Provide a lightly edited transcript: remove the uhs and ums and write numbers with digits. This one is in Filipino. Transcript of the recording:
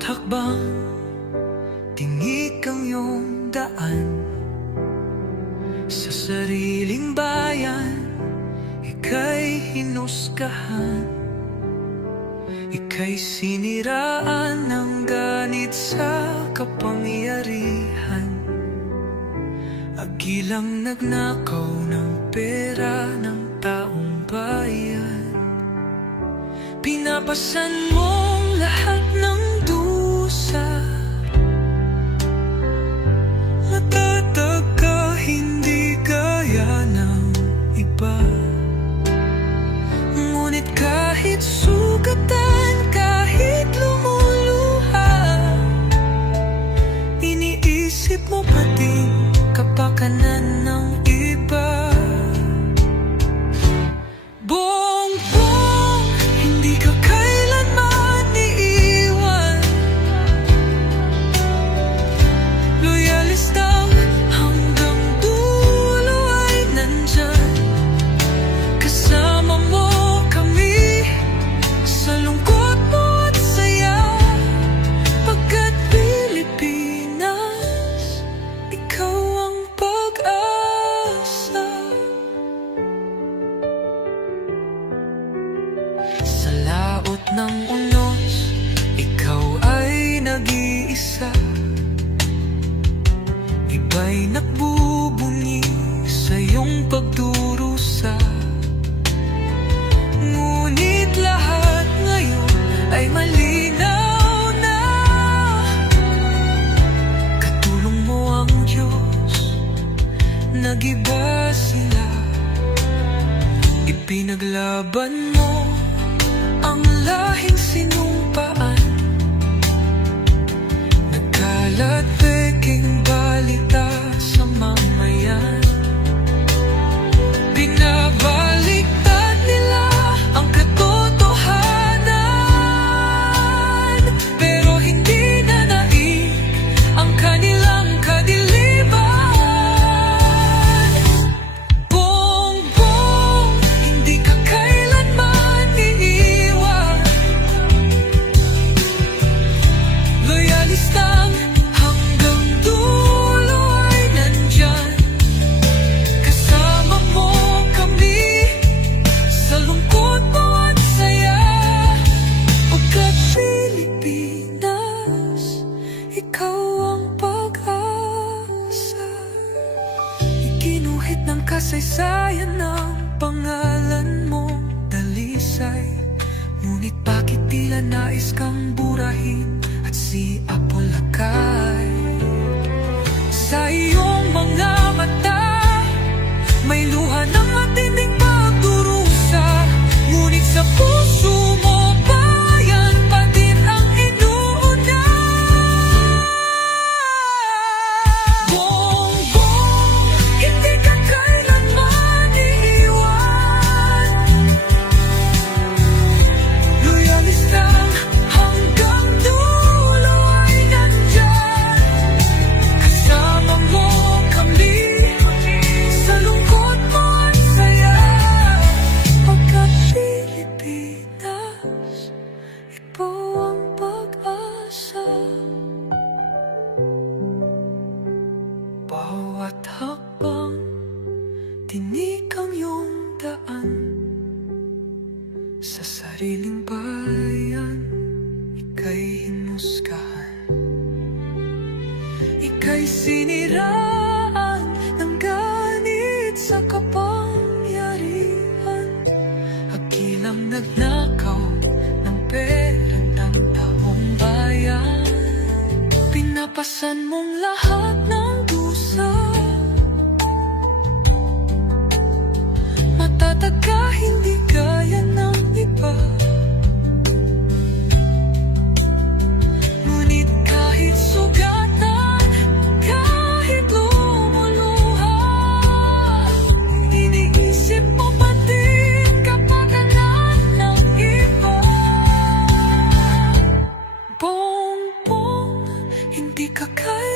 Bawat hakbang, tinik ang iyong daan. Sa sariling bayan, ika'y hinusgahan. Ika'y siniraan ng ganit sa kapangyarihan. Agilang nagnakaw ng pera ng taong bayan. Pinapasan mong lahat ng dusa. Matatag ka, hindi gaya ng iba. Ngunit kahit sugatan, kahit lumuluha, iniisip mo pa din kapakanan ng iba. Bongbong, hindi ka kailanman iiwan. Loyalistang hanggang dulo ay nandyan. Kasama mo kami sa lungkot mo at saya. Pagkat Pilipinas, ikaw ang pag-asa. Sa laot ng unos, ikaw ay nag-iisa. Iba'y nagbubunyi sa iyong pagdurusa. Ngunit lahat ngayon ay malinaw na. Katulong mo ang Diyos, nag-iba sila. Ipinaglaban mo ang lahing sinumpaan. Nagkalat peking balita sa mamayan. Binabaliktad nila ang katotohanan, pero hindi na naig ang kanilang kadiliman. Bongbong, hindi ka kailanman iiwan. Loyalistang hanggang dulo ay nandyan. Kasama mo kami sa lungkot mo at saya. Pagkat Pilipinas, ikaw ang pag-asa. Iginuhit ng kasaysayan ng pangalan mong dalisay. Ngunit bakit tila nais kang burahin at si Apolacay? Sa iyong mga mata, may luha ng matinding pagdurusa. Ngunit sa puso mo, bayan pa din ang inuuna. Bongbong, hindi ka kailanman iiwan. Loyalistang hanggang dulo ay nandyan. Kasama mo kami sa lungkot mo at saya. Pagkat Pilipinas, ikaw ang pag-asa. Bawat hakbang, tinik ang iyong daan. Sa sariling bayan, ika'y hinusgahan. Ika'y siniraan ng ganit sa kapangyarihan. Agilang nagnakaw ng pera ng taong bayan. Pinapasan mong lahat ng dusa. Matatag ka, hindi gaya ng iba. Ngunit kahit sugatan, kahit lumuluha, iniisip mo pa din kapakanan ng iba. Bongbong, hindi ka kaya